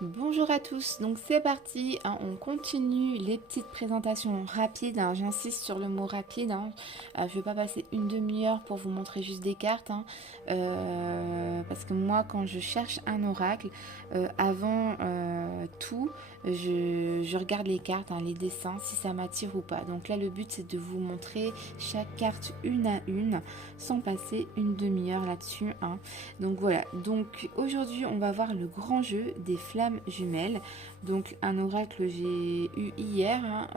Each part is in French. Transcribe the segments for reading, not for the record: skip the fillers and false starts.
Bonjour à tous, donc c'est parti, hein, on continue les petites présentations rapides, hein, j'insiste sur le mot rapide, hein, je ne vais pas passer une demi-heure pour vous montrer juste des cartes, hein, parce que moi quand je cherche un oracle, avant tout, je regarde les cartes, hein, les dessins, si ça m'attire ou pas. Donc là le but c'est de vous montrer chaque carte une à une, sans passer une demi-heure là-dessus, hein. Donc voilà, donc aujourd'hui on va voir le grand jeu des flammes jumelles. Donc un oracle que j'ai eu hier, hein,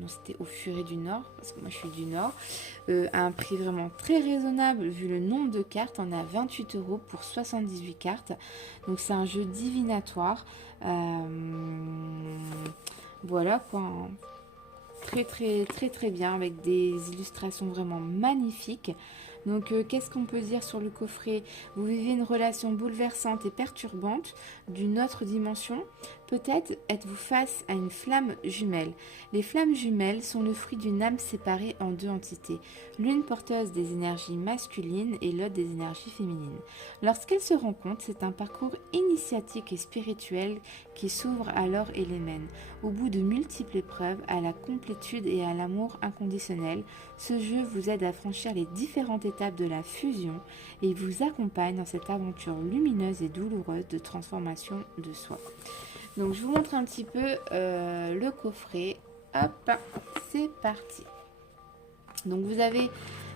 donc c'était au Furet du Nord, parce que moi je suis du Nord, à un prix vraiment très raisonnable vu le nombre de cartes. On a 28 euros pour 78 cartes. Donc c'est un jeu divinatoire. Voilà quoi, hein. Très très très très bien avec des illustrations vraiment magnifiques. Donc qu'est-ce qu'on peut dire sur le coffret? Vous vivez une relation bouleversante et perturbante d'une autre dimension. Peut-être êtes-vous face à une flamme jumelle. Les flammes jumelles sont le fruit d'une âme séparée en deux entités, l'une porteuse des énergies masculines et l'autre des énergies féminines. Lorsqu'elles se rencontrent, c'est un parcours initiatique et spirituel qui s'ouvre alors et les mène. Au bout de multiples épreuves, à la complétude et à l'amour inconditionnel, ce jeu vous aide à franchir les différentes étapes de la fusion et vous accompagne dans cette aventure lumineuse et douloureuse de transformation de soi. Donc je vous montre un petit peu le coffret. Hop, c'est parti. Donc vous avez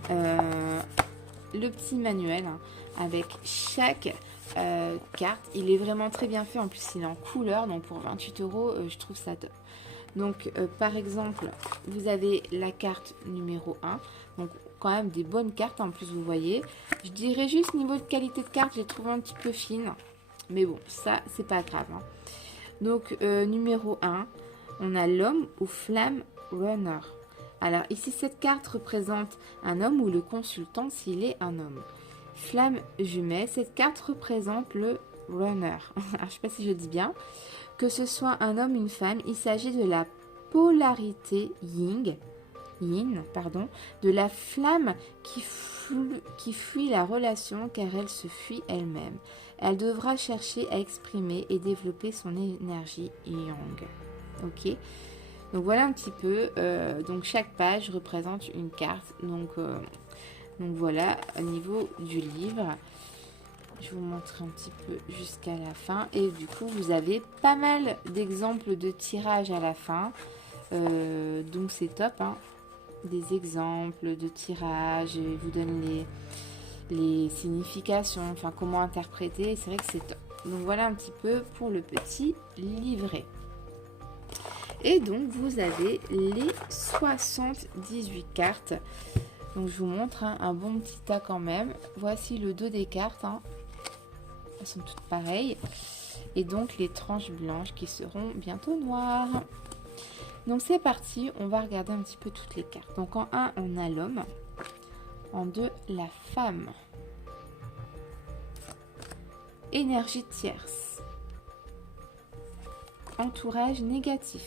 le petit manuel, hein, avec chaque carte. Il est vraiment très bien fait. En plus, il est en couleur. Donc pour 28 euros, je trouve ça top. Donc par exemple, vous avez la carte numéro 1. Donc quand même des bonnes cartes en plus, vous voyez. Je dirais juste niveau de qualité de carte, je les trouve un petit peu fines. Mais bon, ça, c'est pas grave, hein. Donc numéro 1, on a l'homme ou flamme runner. Alors ici, cette carte représente un homme ou le consultant s'il est un homme. Flamme jumelle, cette carte représente le runner. Alors, je ne sais pas si je dis bien. Que ce soit un homme ou une femme, il s'agit de la polarité yin, pardon, de la flamme qui fuit la relation car elle se fuit elle-même. Elle devra chercher à exprimer et développer son énergie yang. Ok. Donc voilà un petit peu. Donc chaque page représente une carte. Donc voilà au niveau du livre. Je vous montre un petit peu jusqu'à la fin. Et du coup, vous avez pas mal d'exemples de tirages à la fin. Donc c'est top, hein. Des exemples de tirages. Il vous donne les significations, enfin comment interpréter. C'est vrai que c'est top. Donc voilà un petit peu pour le petit livret. Et donc vous avez les 78 cartes. Donc je vous montre, hein, un bon petit tas quand même. Voici le dos des cartes, hein. Elles sont toutes pareilles. Et donc les tranches blanches qui seront bientôt noires. Donc c'est parti, on va regarder un petit peu toutes les cartes. Donc en 1, on a l'homme. En 2, la femme. Énergie tierce. Entourage négatif.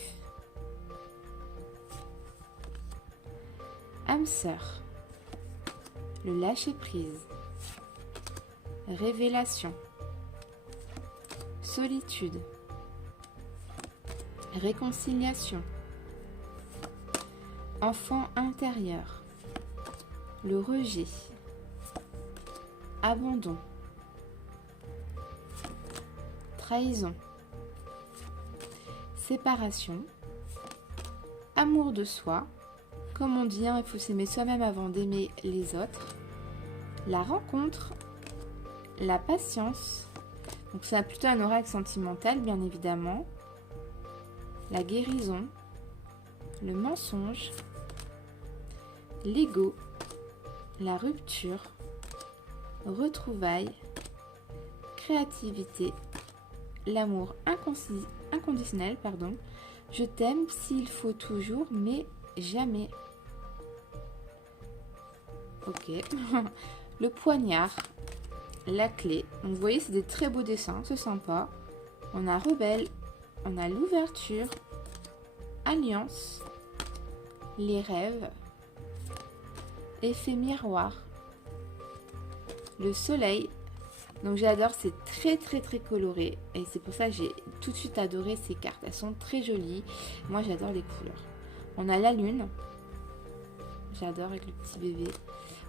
Âme sœur. Le lâcher prise. Révélation. Solitude. Réconciliation. Enfant intérieur. Le rejet. Abandon. Trahison. Séparation. Amour de soi. Comme on dit, hein, il faut s'aimer soi-même avant d'aimer les autres. La rencontre. La patience. Donc c'est plutôt un oracle sentimental, bien évidemment. La guérison. Le mensonge. L'ego. La rupture. Retrouvailles. Créativité. L'amour inconditionnel, pardon. Je t'aime s'il faut toujours, mais jamais. Ok. Le poignard. La clé. Donc vous voyez, c'est des très beaux dessins, c'est sympa. On a rebelle. On a l'ouverture. Alliance. Les rêves. Effet miroir. Le soleil. Donc j'adore, c'est très très très coloré. Et c'est pour ça que j'ai tout de suite adoré ces cartes. Elles sont très jolies. Moi j'adore les couleurs. On a la lune. J'adore avec le petit bébé.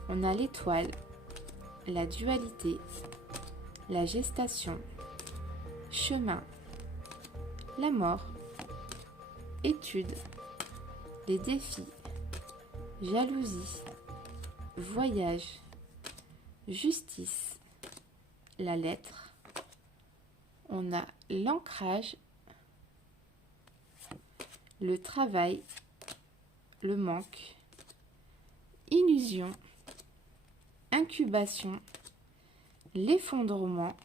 On a l'étoile. La dualité. La gestation. Chemin. La mort. Étude. Les défis. Jalousie. Voyage. Justice. La lettre. On a l'ancrage, le travail, le manque, illusion, incubation, l'effondrement,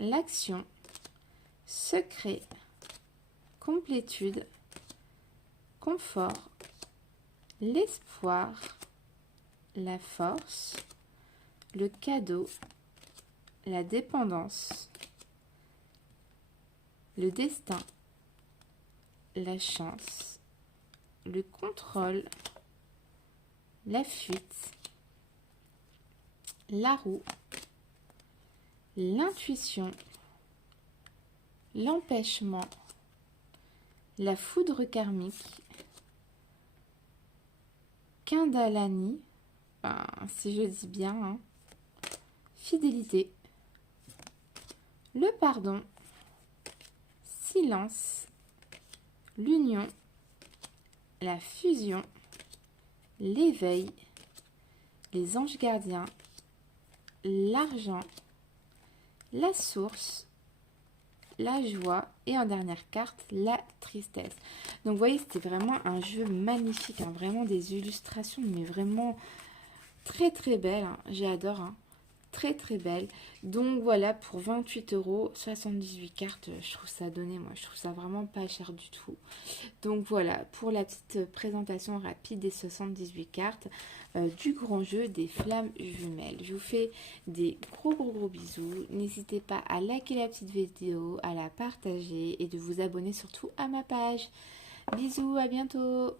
l'action, secret, complétude, confort, l'espoir, la force, le cadeau, la dépendance, le destin, la chance, le contrôle, la fuite, la roue, l'intuition, l'empêchement, la foudre karmique, Kundalani, si je dis bien, hein, fidélité, le pardon, silence, l'union, la fusion, l'éveil, les anges gardiens, l'argent, la source, la joie et en dernière carte, la tristesse. Donc vous voyez, c'était vraiment un jeu magnifique, hein, vraiment des illustrations, mais vraiment très très belles, hein, j'adore, hein. Très très belle. Donc voilà, pour 28 euros, 78 cartes, je trouve ça donné, moi je trouve ça vraiment pas cher du tout. Donc voilà, pour la petite présentation rapide des 78 cartes du grand jeu des flammes jumelles. Je vous fais des gros bisous. N'hésitez pas à liker la petite vidéo, à la partager et de vous abonner surtout à ma page. Bisous, à bientôt.